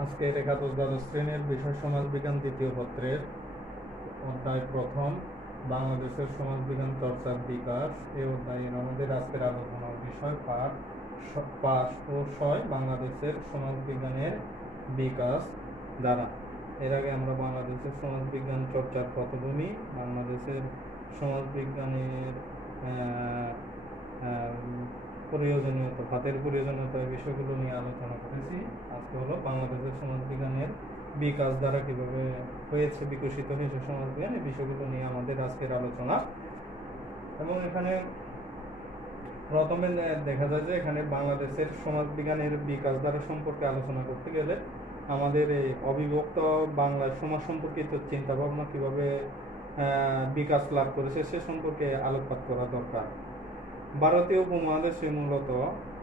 আজকের একাদশ দ্বাদশ শ্রেণীর বিষয় সমাজবিজ্ঞান দ্বিতীয় পত্রের অধ্যায় প্রথম বাংলাদেশের সমাজবিজ্ঞান চর্চার বিকাশ। এই অধ্যায়ের আমাদের আজকের আলোচনার বিষয় পাঁচ ও ছয় বাংলাদেশের সমাজবিজ্ঞানের বিকাশ দ্বারা। এর আগে আমরা বাংলাদেশের সমাজবিজ্ঞান চর্চার পটভূমি, বাংলাদেশের সমাজবিজ্ঞানের প্রয়োজনীয়তা, হাতের প্রয়োজনীয়তা বিষয়গুলো নিয়ে আলোচনা করেছি। আজকে হলো বাংলাদেশের সমাজবিজ্ঞানের বিকাশ দ্বারা কিভাবে হয়েছে, বিকশিত হয়েছে সমাজবিজ্ঞান, এই বিষয়গুলো নিয়ে আমাদের আজকের আলোচনা। এবং এখানে প্রথমে দেখা যায় যে এখানে বাংলাদেশের সমাজবিজ্ঞানের বিকাশ দ্বারা সম্পর্কে আলোচনা করতে গেলে আমাদের এই অবিভক্ত বাংলা সমাজ সম্পর্কিত চিন্তা ভাবনা কিভাবে বিকাশ লাভ করেছে সে সম্পর্কে আলোকপাত করা দরকার। ভারতীয় উপমহাদেশে মূলত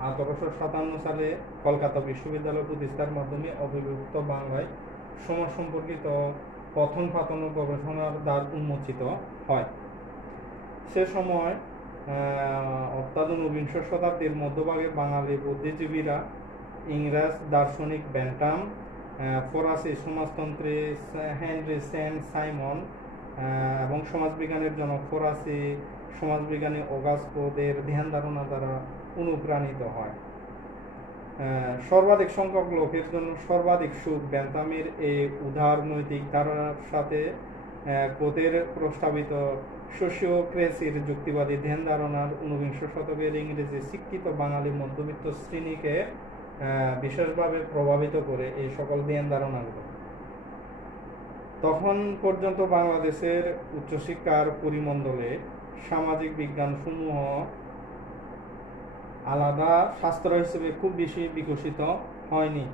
1857 সালে কলকাতা বিশ্ববিদ্যালয় প্রতিষ্ঠার মাধ্যমে অবিভক্ত বাংলায় সমাজ সম্পর্কিত পঠন পাঠন ও গবেষণার দ্বার উন্মোচিত হয়। সে সময় অর্থাৎ ঊনবিংশ শতাব্দীর মধ্যভাগে বাঙালি বুদ্ধিজীবীরা, ইংরেজ দার্শনিক বেন্টাম, ফরাসি সমাজতন্ত্রী হেনরি সেন্ট সাইমন এবং সমাজবিজ্ঞানের জনক ফরাসি সমাজবিজ্ঞানী অগাস্পোদের ধ্যান ধারণা দ্বারা অনুপ্রাণিত হয়। সর্বাধিক সংখ্যক লোকের জন্য সর্বাধিক সুখ বেন্থামের এই উদার নৈতিক ধারণার সাথে কোতের প্রস্তাবিত সোশিওক্রেসির যুক্তিবাদী ধ্যান ধারণার ঊনবিংশ শতকের ইংরেজি শিক্ষিত বাঙালি মধ্যবিত্ত শ্রেণীকে বিশেষভাবে প্রভাবিত করে এই সকল ধ্যান ধারণাগুলো। তখন পর্যন্ত বাংলাদেশের উচ্চশিক্ষার পরিমণ্ডলে সামাজিক বিজ্ঞান সমূহ আলাদা শাস্ত্র হিসেবে খুব বেশি বিকশিত হয়নি।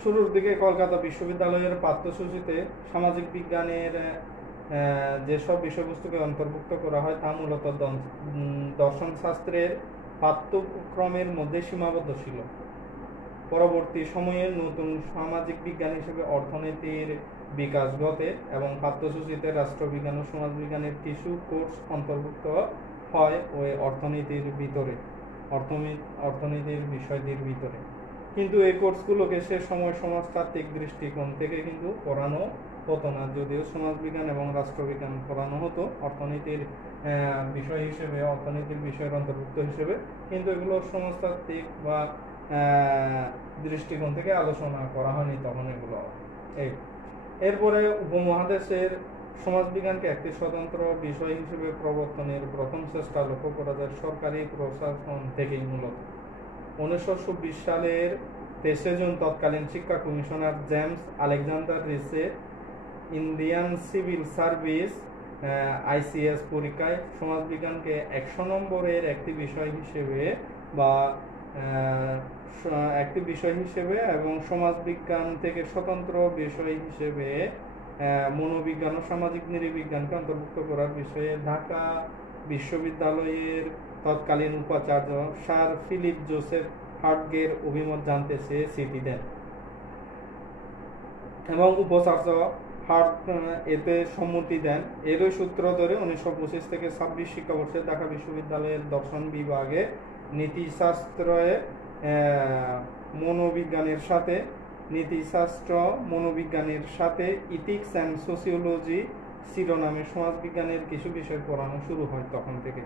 শুরুর দিকে কলকাতা বিশ্ববিদ্যালয়ের পাঠ্যসূচিতে সামাজিক বিজ্ঞানের যেসব বিষয়বস্তুকে অন্তর্ভুক্ত করা হয় তা মূলত দর্শন শাস্ত্রের পাঠ্যক্রমের মধ্যে সীমাবদ্ধ ছিল। পরবর্তী সময়ে নতুন সামাজিক বিজ্ঞান হিসেবে অর্থনীতির বিকাশ ঘটে এবং পাঠ্যসূচিতে রাষ্ট্রবিজ্ঞান ও সমাজবিজ্ঞানের কিছু কোর্স অন্তর্ভুক্ত হয় ওই অর্থনীতির বিষয়টির ভিতরে। কিন্তু এই কোর্সগুলোকে সে সময় সমাজতাত্ত্বিক দৃষ্টিকোণ থেকে কিন্তু পড়ানো হতো না। যদিও সমাজবিজ্ঞান এবং রাষ্ট্রবিজ্ঞান পড়ানো হতো অর্থনীতির বিষয় হিসেবে, অর্থনীতির বিষয়ের অন্তর্ভুক্ত হিসেবে, কিন্তু এগুলো সমাজতাত্ত্বিক বা দৃষ্টিকোণ থেকে আলোচনা করা হয়নি তখন এগুলো। এরপরে উপমহাদেশের সমাজবিজ্ঞানকে একটি স্বতন্ত্র বিষয় হিসেবে প্রবর্তনের প্রথম চেষ্টা লক্ষ্য করা যায় সরকারি প্রশাসন থেকেই। মূলত 1926 সালের 23 জুন তৎকালীন শিক্ষা কমিশনার জেমস আলেকজান্ডার রিসে ইন্ডিয়ান সিভিল সার্ভিস ICS পরীক্ষায় সমাজবিজ্ঞানকে 100 নম্বরের একটি বিষয় হিসেবে এবং সমাজবিজ্ঞান থেকে স্বতন্ত্র বিষয় হিসেবে মনোবিজ্ঞান ও সামাজিক নৃবিজ্ঞানকে অন্তর্ভুক্ত করার বিষয়ে ঢাকা বিশ্ববিদ্যালয়ের তৎকালীন উপাচার্য স্যার ফিলিপ জোসেফ হার্টগের অভিমত জানতে চেয়ে চিঠি দেন এবং উপাচার্য হার্ট এতে সম্মতি দেন। এরই সূত্র ধরে 1925 থেকে 26 শিক্ষাবর্ষে ঢাকা বিশ্ববিদ্যালয়ের দর্শন বিভাগে নীতিশাস্ত্র মনোবিজ্ঞানের সাথে ইথিক্স অ্যান্ড সোসিওলজি শিরোনামে সমাজবিজ্ঞানের কিছু বিষয় পড়ানো শুরু হয় তখন থেকে।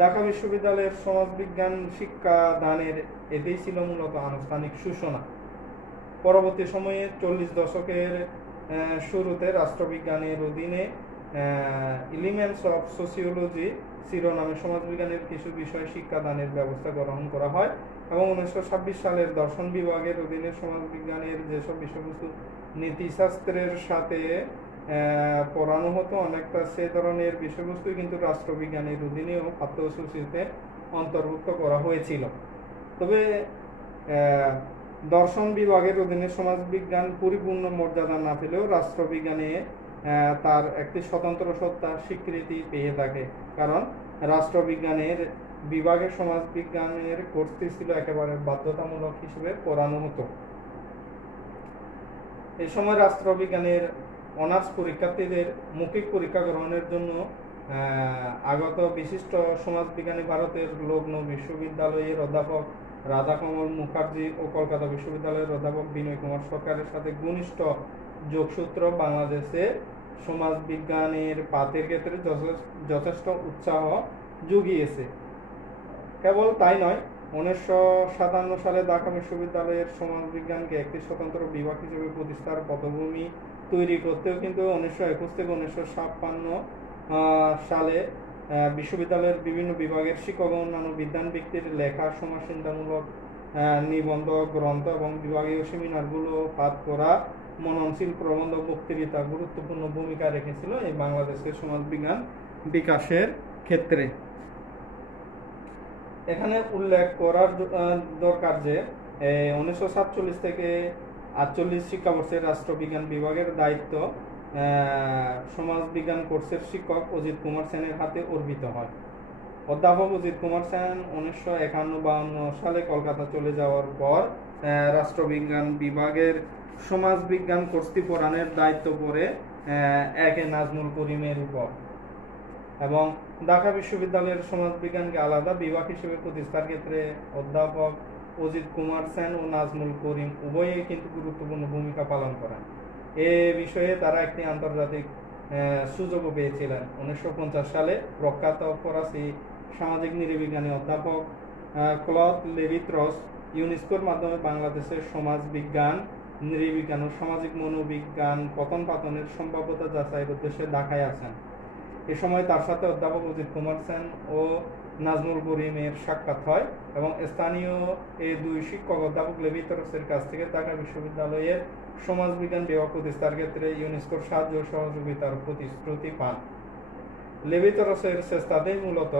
ঢাকা বিশ্ববিদ্যালয়ের সমাজবিজ্ঞান শিক্ষাদানের এটাই ছিল মূলত আনুষ্ঠানিক সূচনা। পরবর্তী সময়ে 40 দশকের শুরুতে রাষ্ট্রবিজ্ঞানের অধীনে এলিমেন্টস অফ সোসিওলজি শিরোনামে সমাজবিজ্ঞানের কিছু বিষয় শিক্ষাদানের ব্যবস্থা গ্রহণ করা হয় এবং 1926 সালের দর্শন বিভাগের অধীনে সমাজবিজ্ঞানের যেসব বিষয়বস্তু নীতিশাস্ত্রের সাথে পড়ানো হতো অনেকটা সে ধরনের বিষয়বস্তু কিন্তু রাষ্ট্রবিজ্ঞানের অধীনেও পাঠ্যসূচিতে অন্তর্ভুক্ত করা হয়েছিল। তবে দর্শন বিভাগের অধীনে সমাজবিজ্ঞান পরিপূর্ণ মর্যাদা না পেলেও রাষ্ট্রবিজ্ঞানে তার একটি স্বতন্ত্র সত্তার স্বীকৃতি পেয়ে থাকে, কারণ রাষ্ট্রবিজ্ঞানের বিভাগে সমাজবিজ্ঞানের কোর্সটি ছিল একেবারে বাধ্যতামূলক হিসেবে পড়ানো হতো। এই সময় রাষ্ট্রবিজ্ঞানের অনার্স পরীক্ষার্থীদের মৌখিক পরীক্ষা গ্রহণের জন্য আগত বিশিষ্ট সমাজবিজ্ঞানী ভারতের লখনৌ বিশ্ববিদ্যালয়ের অধ্যাপক রাধাকমল মুখার্জি ও কলকাতা বিশ্ববিদ্যালয়ের অধ্যাপক বিনয় কুমার সরকারের সাথে ঘনিষ্ঠ যোগসূত্র বাংলাদেশে সমাজবিজ্ঞানের পাঠের ক্ষেত্রে যথেষ্ট উৎসাহ জুগিয়েছে। কেবল তাই নয়, 1957 সালে ঢাকা বিশ্ববিদ্যালয়ের সমাজবিজ্ঞানকে একটি স্বতন্ত্র বিভাগ হিসেবে প্রতিষ্ঠার পটভূমি তৈরি করতেও কিন্তু 1921 থেকে 1956 সালে বিশ্ববিদ্যালয়ের বিভিন্ন বিভাগের শিক্ষক ও অন্যান্য বিদ্বান ব্যক্তির লেখা সমাজচিন্তামূলক নিবন্ধ, গ্রন্থ এবং বিভাগীয় সেমিনারগুলো পাঠ করা, মননশীল প্রবন্ধ, বক্তৃতা গুরুত্বপূর্ণ ভূমিকা রেখেছিল এই বাংলাদেশের সমাজবিজ্ঞান বিকাশের ক্ষেত্রে। এখানে উল্লেখ করার দরকার যে 1947 থেকে 48 শিক্ষাবর্ষের রাষ্ট্রবিজ্ঞান বিভাগের দায়িত্ব সমাজবিজ্ঞান কোর্সের শিক্ষক অজিত কুমার সেনের হাতে অর্পিত হয়। অধ্যাপক অজিত কুমার সেন 1951-52 সালে কলকাতা চলে যাওয়ার পর রাষ্ট্রবিজ্ঞান বিভাগের সমাজবিজ্ঞান কোর্সটি পড়ানোর দায়িত্ব পড়ে একে নাজমুল করিমের উপর, এবং ঢাকা বিশ্ববিদ্যালয়ের সমাজবিজ্ঞানকে আলাদা বিভাগ হিসেবে প্রতিষ্ঠার ক্ষেত্রে অধ্যাপক অজিত কুমার সেন ও নাজমুল করিম উভয়েই কিন্তু গুরুত্বপূর্ণ ভূমিকা পালন করেন। এ বিষয়ে তারা একটি আন্তর্জাতিক সুযোগও পেয়েছিলেন। 1950 সালে প্রখ্যাত ফরাসি সামাজিক নৃবিজ্ঞানী অধ্যাপক ক্লদ লেভি-ত্রস ইউনেস্কোর মাধ্যমে বাংলাদেশের সমাজবিজ্ঞান, নৃবিজ্ঞান ও সামাজিক মনোবিজ্ঞান পঠন পাঠনের সম্ভাব্যতা যাচাইয়ের উদ্দেশ্যে ঢাকায় আসেন। এ সময় তার সাথে অধ্যাপক অজিত কুমার সেন ও নাজমুল করিমের সাক্ষাৎ হয় এবং স্থানীয় এই দুই শিক্ষক অধ্যাপক লেভি-ত্রসের কাছ থেকে ঢাকা বিশ্ববিদ্যালয়ের সমাজবিজ্ঞান বিভাগ প্রতিষ্ঠার ক্ষেত্রে ইউনেস্কোর সাহায্য ও সহযোগিতার প্রতিশ্রুতি পান। লেভি-ত্রসের চেষ্টাতেই মূলত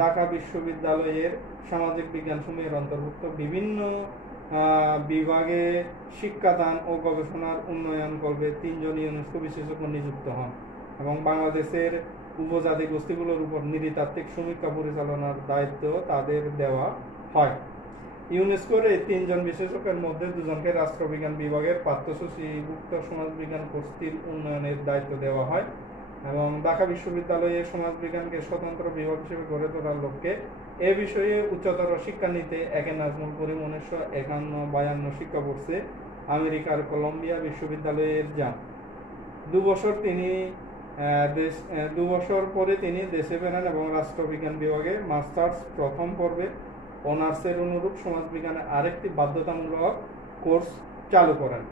ঢাকা বিশ্ববিদ্যালয়ের সামাজিক বিজ্ঞান সমূহের অন্তর্ভুক্ত বিভিন্ন বিভাগে শিক্ষাদান ও গবেষণার উন্নয়ন কল্পে 3 জন ইউনেস্কো বিশেষজ্ঞ নিযুক্ত হন এবং বাংলাদেশের উপজাতি গোষ্ঠীগুলোর উপর নৃতাত্ত্বিক সমীক্ষা পরিচালনার দায়িত্ব তাদের দেওয়া হয়। ইউনেস্কোর এই 3 জন বিশেষজ্ঞের মধ্যে 2 জনকে রাষ্ট্রবিজ্ঞান বিভাগের পাঠ্যসূচিভুক্ত সমাজবিজ্ঞান কোর্সটির উন্নয়নের দায়িত্ব দেওয়া হয় এবং ঢাকা বিশ্ববিদ্যালয়ে সমাজবিজ্ঞানকে স্বতন্ত্র বিভাগ হিসেবে গড়ে তোলার লক্ষ্যে এ বিষয়ে উচ্চতর শিক্ষা নিতে একে নাজমুল করিম 1951-52 শিক্ষাবর্ষে আমেরিকার কলম্বিয়া বিশ্ববিদ্যালয়ে যান। 2 বছর পরে তিনি দেশে ফেরেন এবং রাষ্ট্রবিজ্ঞান বিভাগে মাস্টার্স প্রথম পর্বে অনার্সের অনুরূপ সমাজবিজ্ঞানের আরেকটি বাধ্যতামূলক কোর্স চালু করেন।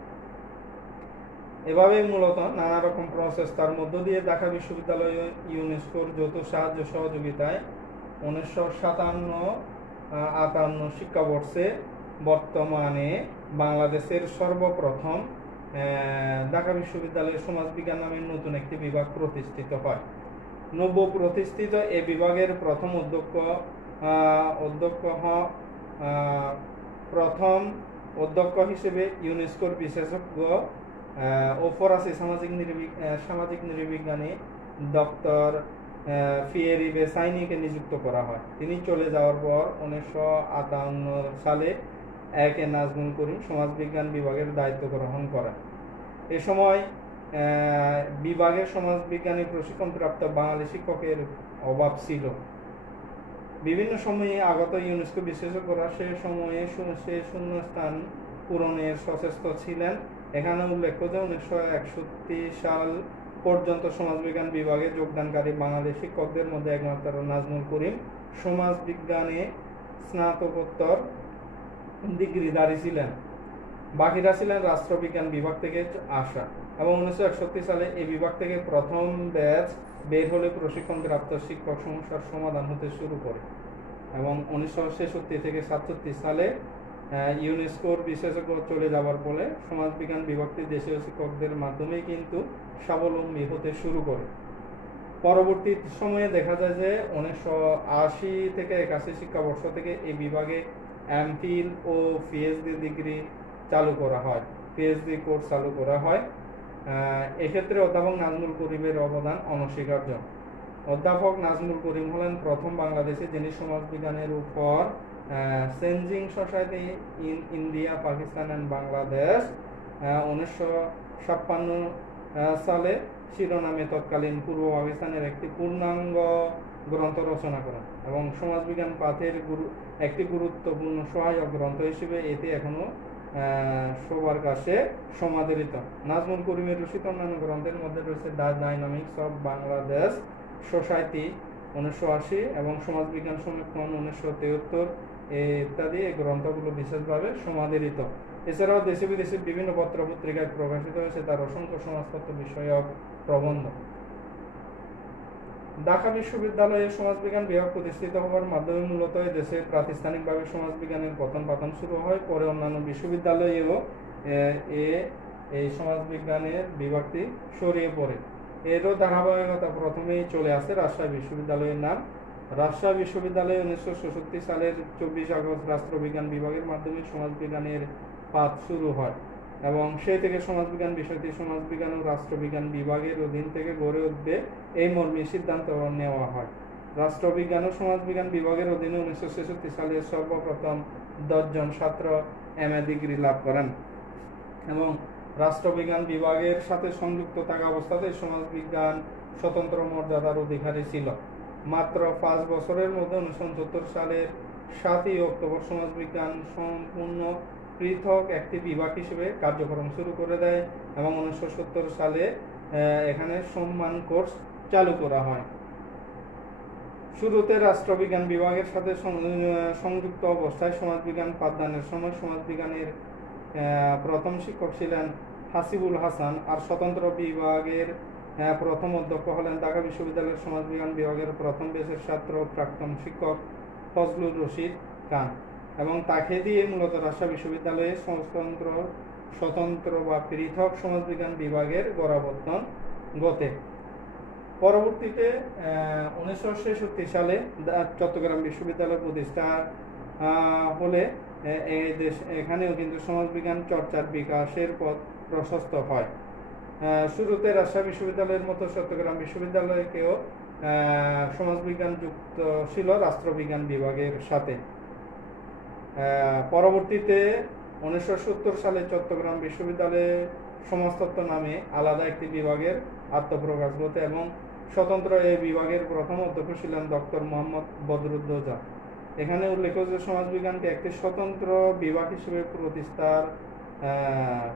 এভাবে মূলত নানা রকম প্রচেষ্টার মধ্য দিয়ে ঢাকা বিশ্ববিদ্যালয় ইউনেস্কোর যৌথ সাহায্য সহযোগিতায় 1957-58 শিক্ষাবর্ষে বর্তমানে বাংলাদেশের সর্বপ্রথম ঢাকা বিশ্ববিদ্যালয়ের সমাজবিজ্ঞান নামে নতুন একটি বিভাগ প্রতিষ্ঠিত হয়। নব্য প্রতিষ্ঠিত এ বিভাগের প্রথম অধ্যক্ষ হিসেবে ইউনেস্কোর বিশেষজ্ঞ ও ফরাসি সামাজিক নৃবিজ্ঞানী ডক্টর ফিয়েরি বেসাইনিকে নিযুক্ত করা হয়। তিনি চলে যাওয়ার পর 1958 সালে একে নাজমুল করিম সমাজবিজ্ঞান বিভাগের দায়িত্ব গ্রহণ করেন। এ সময় বিভাগের সমাজবিজ্ঞানী প্রশিক্ষণপ্রাপ্ত বাঙালি শিক্ষকের অভাব ছিল। বিভিন্ন সময়ে আগত ইউনেস্কো বিশেষজ্ঞরা সে সময়ে শূন্যস্থান পূরণের সচেষ্ট ছিলেন। এখানে উল্লেখ্য যে 1961 সাল পর্যন্ত সমাজবিজ্ঞান বিভাগে যোগদানকারী বাঙালি শিক্ষকদের মধ্যে একমাত্র নাজমুল করিম সমাজবিজ্ঞানে স্নাতকোত্তর ডিগ্রিধারী ছিলেন। বাকিরা ছিলেন রাষ্ট্রবিজ্ঞান বিভাগ থেকে আসা এবং 1961 সালে এই বিভাগ থেকে প্রথম ব্যাচ বের হলে প্রশিক্ষণপ্রাপ্ত শিক্ষক সমস্যার সমাধান হতে শুরু করে এবং 1966 থেকে 67 সালে ইউনেস্কোর বিশেষজ্ঞ চলে যাওয়ার ফলে সমাজবিজ্ঞান বিভাগটি দেশীয় শিক্ষকদের মাধ্যমেই কিন্তু স্বাবলম্বী হতে শুরু করে। পরবর্তী সময়ে দেখা যায় যে 1980 থেকে 81 শিক্ষাবর্ষ থেকে এই বিভাগে এমফিল ও পিএইচডি ডিগ্রি চালু করা হয়, পিএইচডি কোর্স চালু করা হয়। এক্ষেত্রে অধ্যাপক নাজমুল করিমের অবদান অনস্বীকার্য। অধ্যাপক নাজমুল করিম হলেন প্রথম বাংলাদেশি যিনি সমাজবিজ্ঞানের উপর changing society in India, Pakistan and Bangladesh 1956 সালে শিরোনামে তৎকালীন পূর্ব পাকিস্তানের একটি পূর্ণাঙ্গ গ্রন্থ রচনা করেন এবং সমাজবিজ্ঞান পাঠের একটি গুরুত্বপূর্ণ সহায়ক গ্রন্থ হিসেবে এটি এখনো সবার কাছে সমাদৃত। নাজমুল করিমের রচিত অন্যান্য গ্রন্থের মধ্যে রয়েছে the dynamics of Bangladesh society 1980 এবং সমাজবিজ্ঞান সমীক্ষণ 1973 ইত্যাদি। এই গ্রন্থগুলো বিশেষভাবে সমাদৃত। এছাড়াও দেশে বিদেশে বিভিন্ন পত্র পত্রিকায় প্রকাশিত হয়েছে তার অসংখ্য সমাজতত্ত্ব বিষয়ক প্রবন্ধ। ঢাকা বিশ্ববিদ্যালয়ে সমাজবিজ্ঞান বিভাগ প্রতিষ্ঠিত হওয়ার মাধ্যমে মূলত দেশে প্রাতিষ্ঠানিকভাবে সমাজবিজ্ঞানের পতন শুরু হয়। পরে অন্যান্য বিশ্ববিদ্যালয়েও এই সমাজবিজ্ঞানের বিভাগটি ছড়িয়ে পড়ে। এরও ধারাবাহিকতা প্রথমেই চলে আসে রাজশাহী বিশ্ববিদ্যালয়ের নাম। রাজশাহী বিশ্ববিদ্যালয়ে 1966 সালের 24 আগস্ট রাষ্ট্রবিজ্ঞান বিভাগের মাধ্যমে সমাজবিজ্ঞানের পাঠ শুরু হয় এবং সেই থেকে সমাজবিজ্ঞান বিষয়টি সমাজবিজ্ঞান ও রাষ্ট্রবিজ্ঞান বিভাগের অধীন থেকে গড়ে উঠবে এই মর্মে সিদ্ধান্ত নেওয়া হয়। রাষ্ট্রবিজ্ঞান ও সমাজবিজ্ঞান বিভাগের অধীনে 1966 সালে সর্বপ্রথম 10 জন ছাত্র MA ডিগ্রি লাভ করেন এবং রাষ্ট্রবিজ্ঞান বিভাগের সাথে সংযুক্ত থাকা অবস্থাতে সমাজবিজ্ঞান স্বতন্ত্র মর্যাদার অধিকারী ছিল। মাত্র 5 বছরের মধ্যে 1974 সালের 7ই অক্টোবর সমাজবিজ্ঞান সম্পূর্ণ পৃথক একটি বিভাগ হিসেবে কার্যক্রম শুরু করে দেয় এবং 1970 সালে এখানে সম্মান কোর্স চালু করা হয়। শুরুতে রাষ্ট্রবিজ্ঞান বিভাগের সাথে সংযুক্ত অবস্থায় সমাজবিজ্ঞান পাঠদানের সময় সমাজবিজ্ঞানের প্রথম শিক্ষক ছিলেন হাসিবুল হাসান আর স্বতন্ত্র বিভাগের প্রথম অধ্যক্ষ হলেন ঢাকা বিশ্ববিদ্যালয়ের সমাজবিজ্ঞান বিভাগের প্রথম ব্যাচের ছাত্র প্রাক্তন শিক্ষক ফজলুর রশিদ খান এবং তাকে দিয়ে মূলত রাজশাহী বিশ্ববিদ্যালয়ে স্বতন্ত্র বা পৃথক সমাজবিজ্ঞান বিভাগের গোড়াপত্তন ঘটে। পরবর্তীতে 1966 সালে চট্টগ্রাম বিশ্ববিদ্যালয় প্রতিষ্ঠা হলে এখানেও কিন্তু সমাজবিজ্ঞান চর্চার বিকাশের পথ প্রশস্ত হয়। শুরুতে রাজশাহী বিশ্ববিদ্যালয়ের মতো চট্টগ্রাম বিশ্ববিদ্যালয়কেও সমাজবিজ্ঞান যুক্ত ছিল রাষ্ট্রবিজ্ঞান বিভাগের সাথে। পরবর্তীতে 1970 সালে চট্টগ্রাম বিশ্ববিদ্যালয়ে সমাজতত্ত্ব নামে আলাদা একটি বিভাগের আত্মপ্রকাশ ঘটে এবং স্বতন্ত্র এই বিভাগের প্রথম অধ্যক্ষ ছিলেন ডক্টর মোহাম্মদ বদরুদ্দোজা। এখানে উল্লেখ্য যে সমাজবিজ্ঞানকে একটি স্বতন্ত্র বিভাগ হিসেবে প্রতিষ্ঠার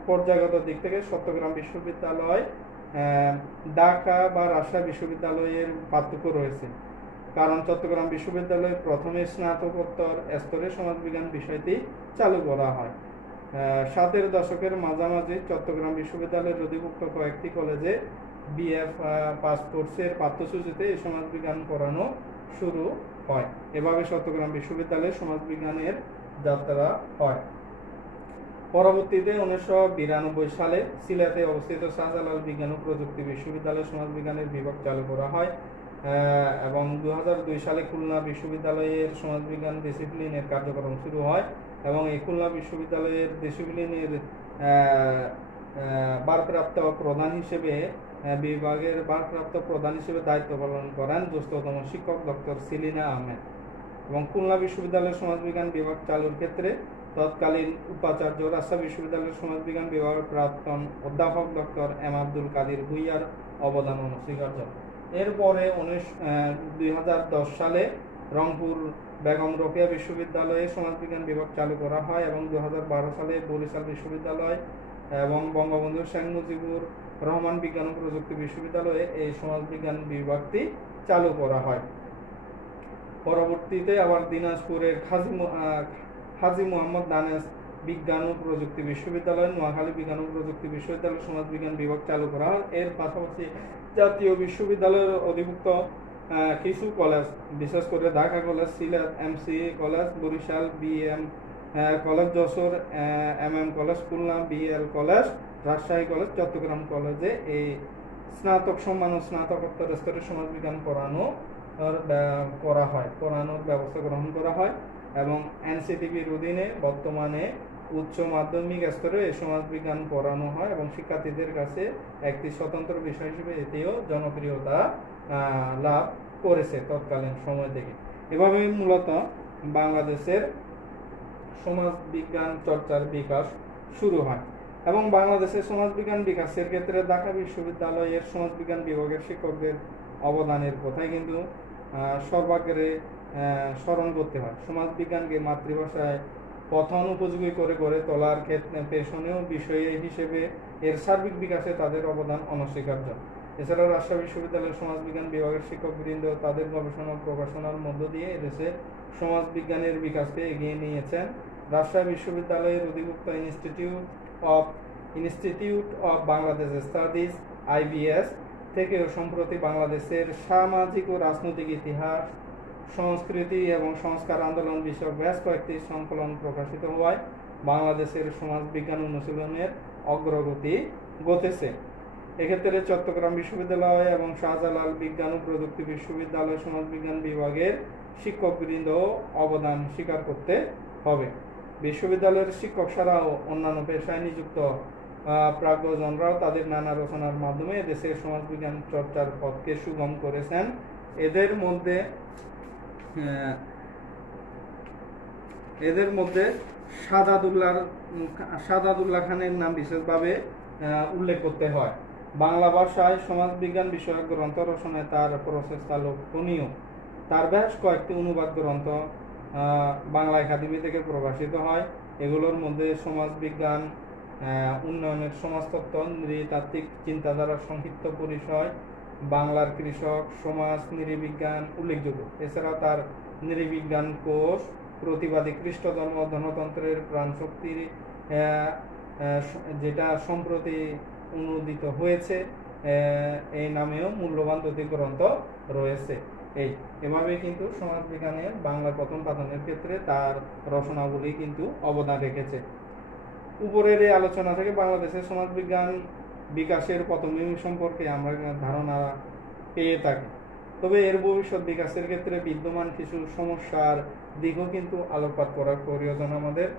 পর্যায়গত দিক থেকে চট্টগ্রাম বিশ্ববিদ্যালয় ঢাকা বা রাজশাহী বিশ্ববিদ্যালয়ের পার্থক্য রয়েছে, কারণ চট্টগ্রাম বিশ্ববিদ্যালয়ে প্রথমে স্নাতকোত্তর স্তরে সমাজবিজ্ঞান বিষয়টি চালু করা হয়। 60-এর দশকের মাঝামাঝি চট্টগ্রাম বিশ্ববিদ্যালয়ের অধিভুক্ত কয়েকটি কলেজে BF পাস কোর্সের পাঠ্যসূচিতে এই সমাজবিজ্ঞান পড়ানো শুরু হয়। এভাবে চট্টগ্রাম বিশ্ববিদ্যালয়ে সমাজবিজ্ঞানের যাত্রা হয়। পরবর্তীতে 1992 সালে সিলেটে অবস্থিত শাহজালাল বিজ্ঞান ও প্রযুক্তি বিশ্ববিদ্যালয়ে সমাজবিজ্ঞানের বিভাগ চালু করা হয় এবং 2002 সালে খুলনা বিশ্ববিদ্যালয়ের সমাজবিজ্ঞান ডিসিপ্লিনের কার্যক্রম শুরু হয় এবং এই খুলনা বিশ্ববিদ্যালয়ের ডিসিপ্লিনের ভারপ্রাপ্ত প্রধান হিসেবে বিভাগের ভারপ্রাপ্ত প্রধান হিসেবে দায়িত্ব পালন করেন জ্যেষ্ঠতম শিক্ষক ডক্টর সেলিনা আহমেদ এবং খুলনা বিশ্ববিদ্যালয়ের সমাজবিজ্ঞান বিভাগ চালুর ক্ষেত্রে তৎকালীন উপাচার্য রাজশাহী বিশ্ববিদ্যালয়ের সমাজবিজ্ঞান বিভাগের প্রাক্তন অধ্যাপক ডক্টর M আব্দুল কাদির ভুইয়ার অবদান অনস্বীকার্য। এরপরে 2010 সালে রংপুর বেগম রোকেয়া বিশ্ববিদ্যালয়ে সমাজবিজ্ঞান বিভাগ চালু করা হয় এবং 2012 সালে বরিশাল বিশ্ববিদ্যালয় এবং বঙ্গবন্ধু শেখ মুজিবুর রহমান বিজ্ঞান ও প্রযুক্তি বিশ্ববিদ্যালয়ে এই সমাজবিজ্ঞান বিভাগটি চালু করা হয়। পরবর্তীতে আবার দিনাজপুরের হাজী মোহাম্মদ দানেশ বিজ্ঞান ও প্রযুক্তি বিশ্ববিদ্যালয়, নোয়াখালী বিজ্ঞান ও প্রযুক্তি বিশ্ববিদ্যালয় সমাজবিজ্ঞান বিভাগ চালু করা হয়। এর পাশাপাশি জাতীয় বিশ্ববিদ্যালয়ের অধিভুক্ত কিছু কলেজ, বিশেষ করে Dhaka college, Sylhet MCA college, Barisal BM college, Jessore MM college, Khulna BL college, Rajshahi college, Chittagong কলেজে এই স্নাতক সম্মান ও স্নাতকোত্তর স্তরে সমাজবিজ্ঞান পড়ানোর ব্যবস্থা গ্রহণ করা হয় এবং NCTBর অধীনে বর্তমানে উচ্চ মাধ্যমিক স্তরে এই সমাজবিজ্ঞান পড়ানো হয় এবং শিক্ষার্থীদের কাছে একটি স্বতন্ত্র বিষয় হিসেবে এটিও জনপ্রিয়তা লাভ করেছে তৎকালীন সময় থেকে। এভাবে মূলত বাংলাদেশের সমাজবিজ্ঞান চর্চার বিকাশ শুরু হয় এবং বাংলাদেশের সমাজবিজ্ঞান বিকাশের ক্ষেত্রে ঢাকা বিশ্ববিদ্যালয়ের সমাজবিজ্ঞান বিভাগের শিক্ষকদের অবদানের কথাই কিন্তু সর্বাগ্রে স্মরণ করতে হয়। সমাজবিজ্ঞানকে মাতৃভাষায় পঠন উপযোগী করে গড়ে তোলার ক্ষেত্রে পেছনেও বিষয় হিসেবে এর সার্বিক বিকাশে তাদের অবদান অনস্বীকার্য। এছাড়াও রাজশাহী বিশ্ববিদ্যালয়ের সমাজবিজ্ঞান বিভাগের শিক্ষকবৃন্দ তাদের গবেষণা ও প্রকাশনার মধ্য দিয়ে এদেশে সমাজবিজ্ঞানের বিকাশকে এগিয়ে নিয়েছেন। রাজশাহী বিশ্ববিদ্যালয়ের অধিভুক্ত institute of Bangladesh studies IBS থেকেও সম্প্রতি বাংলাদেশের সামাজিক ও রাজনৈতিক ইতিহাস, সংস্কৃতি এবং সংস্কার আন্দোলন বিষয়ক বেশ কয়েকটি সংকলন প্রকাশিত হওয়ায় বাংলাদেশের সমাজবিজ্ঞান অনুশীলনের অগ্রগতি ঘটেছে। এক্ষেত্রে চট্টগ্রাম বিশ্ববিদ্যালয় এবং শাহজালাল বিজ্ঞান ও প্রযুক্তি বিশ্ববিদ্যালয় সমাজবিজ্ঞান বিভাগের শিক্ষকবৃন্দ অবদান স্বীকার করতে হবে। বিশ্ববিদ্যালয়ের শিক্ষক ছাড়াও অন্যান্য পেশায় নিযুক্ত প্রাজ্ঞজনরাও তাদের নানা রচনার মাধ্যমে দেশের সমাজবিজ্ঞান চর্চার পথকে সুগম করেছেন। এদের মধ্যে সাদাদুল্লাহ খানের নাম বিশেষভাবে উল্লেখ করতে হয়। বাংলা ভাষায় সমাজবিজ্ঞান বিষয়ক গ্রন্থ রচনায় তার প্রচেষ্টা লক্ষণীয়। তার বেশ কয়েকটি অনুবাদ গ্রন্থ বাংলা একাডেমি থেকে প্রকাশিত হয়। এগুলোর মধ্যে সমাজবিজ্ঞান উন্নয়নের সমাজতত্ত্ব, নৃতাত্ত্বিক চিন্তাধারার সংক্ষিপ্ত পরিচয়, বাংলার কৃষক, সমাজ, নৃবিজ্ঞান উল্লেখযোগ্য। এছাড়া তার নৃবিজ্ঞান কোষ, প্রতিবাদী খ্রিস্ট ধর্ম, ধনতন্ত্রের প্রাণশক্তি, যেটা সম্প্রতি অনুদিত হয়েছে, এই নামেও মূল্যবান দুটি গ্রন্থ রয়েছে। এভাবে কিন্তু সমাজবিজ্ঞানের বাংলা প্রথম পাঠনের ক্ষেত্রে তার রচনাগুলি কিন্তু অবদান রেখেছে। উপরের এই আলোচনা থেকে বাংলাদেশের সমাজবিজ্ঞান বিকাশের পটভূমি সম্পর্কে আমরা ধারণা পেয়ে থাকি। তবে এর ভবিষ্যৎ বিকাশের ক্ষেত্রে বিদ্যমান কিছু সমস্যার দিকও কিন্তু আলোকপাত করার প্রয়োজন আমাদের।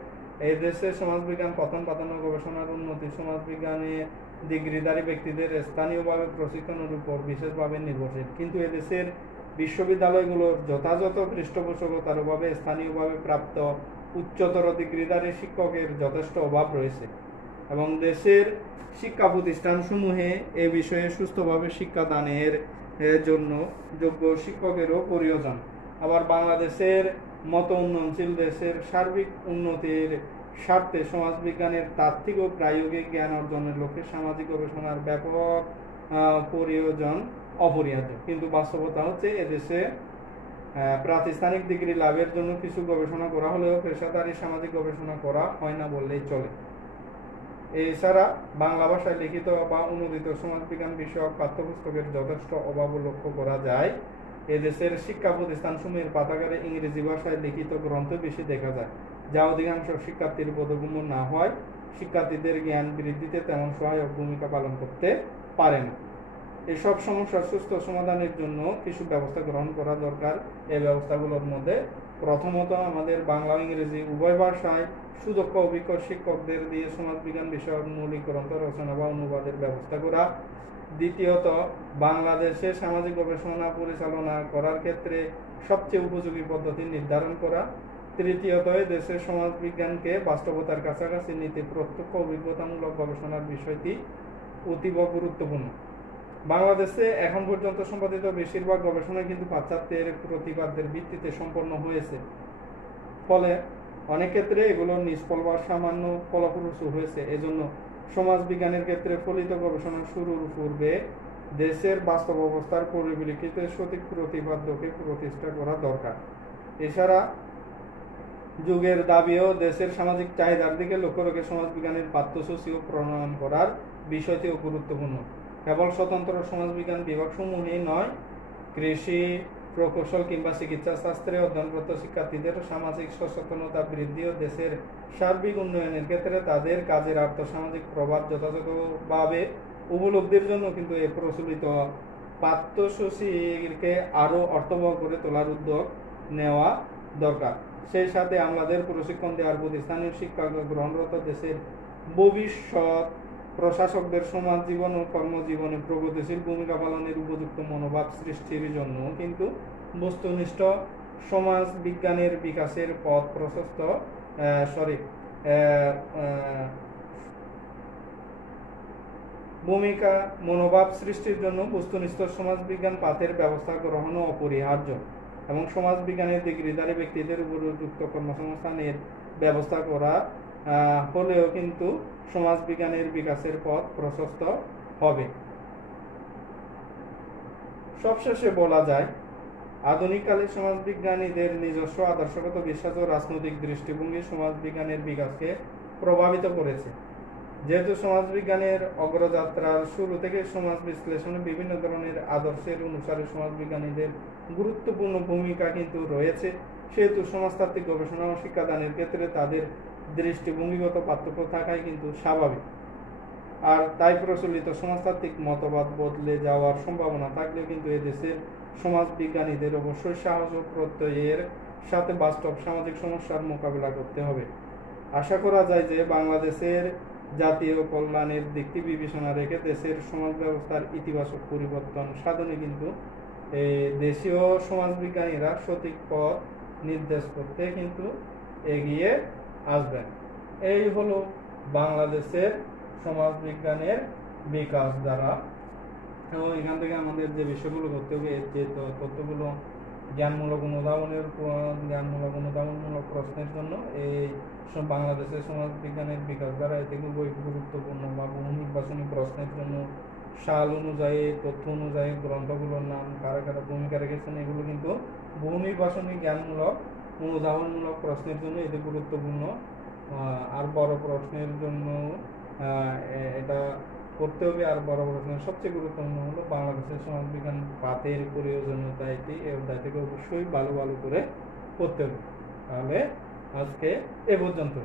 এই দেশে সমাজবিজ্ঞান পঠন পাঠন ও গবেষণার উন্নতি সমাজবিজ্ঞানে ডিগ্রিধারী ব্যক্তিদের স্থানীয়ভাবে প্রশিক্ষণের উপর বিশেষভাবে নির্ভরশীল। কিন্তু এদেশের বিশ্ববিদ্যালয়গুলোর যথাযথ পৃষ্ঠপোষকতার অভাবে স্থানীয়ভাবে প্রাপ্ত উচ্চতর ডিগ্রিধারী শিক্ষকের যথেষ্ট অভাব রয়েছে এবং দেশের শিক্ষা প্রতিষ্ঠানসমূহে এ বিষয়ে সুস্থভাবে শিক্ষাদানের জন্য যোগ্য শিক্ষকেরও প্রয়োজন। আবার বাংলাদেশের মতো উন্নয়নশীল দেশের সার্বিক উন্নতির স্বার্থে সমাজবিজ্ঞানের তাত্ত্বিক ও প্রায়োগিক জ্ঞান অর্জনের লক্ষ্যে সামাজিক গবেষণার ব্যাপক প্রয়োজন অপরিহার্য। কিন্তু বাস্তবতা হচ্ছে এদেশে প্রাতিষ্ঠানিক ডিগ্রি লাভের জন্য কিছু গবেষণা করা হলেও পেশাদারী সামাজিক গবেষণা করা হয় না বললেই চলে। এছাড়া বাংলা ভাষায় লিখিত বা অনুদিত সমাজবিজ্ঞান বিষয়ক পাঠ্যপুস্তকের যথেষ্ট অভাব লক্ষ্য করা যায়। এদেশের শিক্ষা প্রতিষ্ঠানসমূহের পাঠাগারে ইংরেজি ভাষায় লিখিত গ্রন্থ বেশি দেখা যায়, যা অধিকাংশ শিক্ষার্থীর বোধগম্য না হয় শিক্ষার্থীদের জ্ঞান বৃদ্ধিতে তেমন সহায়ক ভূমিকা পালন করতে পারে না। এসব সমস্যার সুস্থ সমাধানের জন্য কিছু ব্যবস্থা গ্রহণ করা দরকার। এই ব্যবস্থাগুলোর মধ্যে প্রথমত আমাদের বাংলা ও ইংরেজি উভয় ভাষায় সুদক্ষ অভিজ্ঞ শিক্ষকদের দিয়ে সমাজবিজ্ঞান বিষয়ক মৌলিক গ্রন্থ রচনা বা অনুবাদের ব্যবস্থা করা। দ্বিতীয়ত, বাংলাদেশে সামাজিক গবেষণা পরিচালনা করার ক্ষেত্রে সবচেয়ে উপযোগী পদ্ধতি নির্ধারণ করা। তৃতীয়ত, দেশের সমাজবিজ্ঞানকে বাস্তবতার কাছাকাছি নিতে প্রত্যক্ষ অভিজ্ঞতামূলক গবেষণার বিষয়টি অতীব গুরুত্বপূর্ণ। বাংলাদেশে এখন পর্যন্ত সম্পাদিত বেশিরভাগ গবেষণা কিন্তু পাশ্চাত্যের প্রতিপাদ্যের ভিত্তিতে সম্পন্ন হয়েছে। ফলে অনেক ক্ষেত্রে এগুলো নিষ্ফল বা সামান্য ফলপ্রসূ হয়েছে। এজন্য সমাজবিজ্ঞানের ক্ষেত্রে ফলিত গবেষণা শুরুর পূর্বে দেশের বাস্তব অবস্থার পরিপ্রেক্ষিতে সঠিক প্রতিপাদ্যকে প্রতিষ্ঠা করা দরকার। এছাড়া যুগের দাবিও দেশের সামাজিক চাহিদার দিকে লক্ষ্য রেখে সমাজবিজ্ঞানের পাঠ্যসূচিও প্রণয়ন করার বিষয়টিও গুরুত্বপূর্ণ। কেবল স্বতন্ত্র সমাজবিজ্ঞান বিভাগসমূহেই নয়, কৃষি, প্রকৌশল কিংবা চিকিৎসা শাস্ত্রে অধ্যয়নরত শিক্ষার্থীদের সামাজিক সচেতনতা বৃদ্ধি ও দেশের সার্বিক উন্নয়নের ক্ষেত্রে তাদের কাজের আর্থসামাজিক প্রভাব যথাযথভাবে উপলব্ধির জন্য কিন্তু এই প্রচলিত পাঠ্যসূচিকে আরও অর্থবহ করে তোলার উদ্যোগ নেওয়া দরকার। সেই সাথে আমাদের প্রশিক্ষণ দেওয়ার প্রতিষ্ঠানীয় শিক্ষা গ্রহণরত দেশের ভবিষ্যৎ প্রশাসকদের সমাজ জীবন ও কর্মজীবনে প্রগতিশীল ভূমিকা পালনের উপযুক্ত মনোভাব সৃষ্টির জন্য কিন্তু বস্তুনিষ্ঠ সমাজ বিজ্ঞানের বিকাশের পথ প্রশস্ত ভূমিকা মনোভাব সৃষ্টির জন্য বস্তুনিষ্ঠ সমাজ বিজ্ঞান পাঠের ব্যবস্থা গ্রহণ অপরিহার্য এবং সমাজবিজ্ঞানের ডিগ্রিধারী ব্যক্তিদের উপযুক্ত কর্মসংস্থানের ব্যবস্থা করা হলেও কিন্তু সমাজবিজ্ঞানের বিকাশের পথ প্রশস্ত হবে। সবশেষে বলা যায়, আধুনিককালে সমাজবিজ্ঞানীদের নিজস্ব আদর্শগত বিশ্বাস ও রাজনৈতিক দৃষ্টিভঙ্গি সমাজবিজ্ঞানের বিকাশকে প্রভাবিত করেছে। যেহেতু সমাজবিজ্ঞানের অগ্রযাত্রার শুরু থেকে সমাজ বিশ্লেষণে বিভিন্ন ধরনের আদর্শের অনুসারে সমাজবিজ্ঞানীদের গুরুত্বপূর্ণ ভূমিকা কিন্তু রয়েছে, সেহেতু সমাজতাত্ত্বিক গবেষণা ও শিক্ষাদানের ক্ষেত্রে তাদের দৃষ্টিভঙ্গিগত পার্থক্য থাকাই কিন্তু স্বাভাবিক। আর তাই প্রচলিত সমাজতাত্ত্বিক মতবাদ বদলে যাওয়ার সম্ভাবনা থাকলেও কিন্তু এদেশের সমাজবিজ্ঞানীদের অবশ্যই সাহস ও প্রত্যয়ের সাথে বাস্তব সামাজিক সমস্যার মোকাবিলা করতে হবে। আশা করা যায় যে বাংলাদেশের জাতীয় কল্যাণের দিকটি বিবেচনা রেখে দেশের সমাজ ব্যবস্থার ইতিবাচক পরিবর্তন সাধনে কিন্তু দেশীয় সমাজবিজ্ঞানীরা সঠিক পথ নির্দেশ করতে কিন্তু এগিয়ে আসবেন। এই হলো বাংলাদেশের সমাজবিজ্ঞানের বিকাশ দ্বারা। এবং এখান থেকে আমাদের যে বিষয়গুলো করতে হবে, যে তথ্যগুলো জ্ঞানমূলক অনুধাবনমূলক প্রশ্নের জন্য এই বাংলাদেশের সমাজবিজ্ঞানের বিকাশ দ্বারা এ থেকে গুরুত্বপূর্ণ বা বহু নির্বাচনী প্রশ্নের জন্য সাল অনুযায়ী, তথ্য অনুযায়ী গ্রন্থগুলোর নাম, কারা কারা ভূমিকা রেখেছেন, এগুলো কিন্তু বহু নির্বাচনী জ্ঞানমূলক অনুধাবনমূলক প্রশ্নের জন্য এটি গুরুত্বপূর্ণ। আর বড় প্রশ্নের জন্য এটা করতে হবে। আর বড় প্রশ্নের সবচেয়ে গুরুত্বপূর্ণ হলো বাংলাদেশের সমাজবিজ্ঞান পাঠের প্রয়োজনীয়তা, এটি এই অধ্যায় থেকে অবশ্যই ভালো করে পড়তে হবে। তাহলে আজকে এ পর্যন্ত।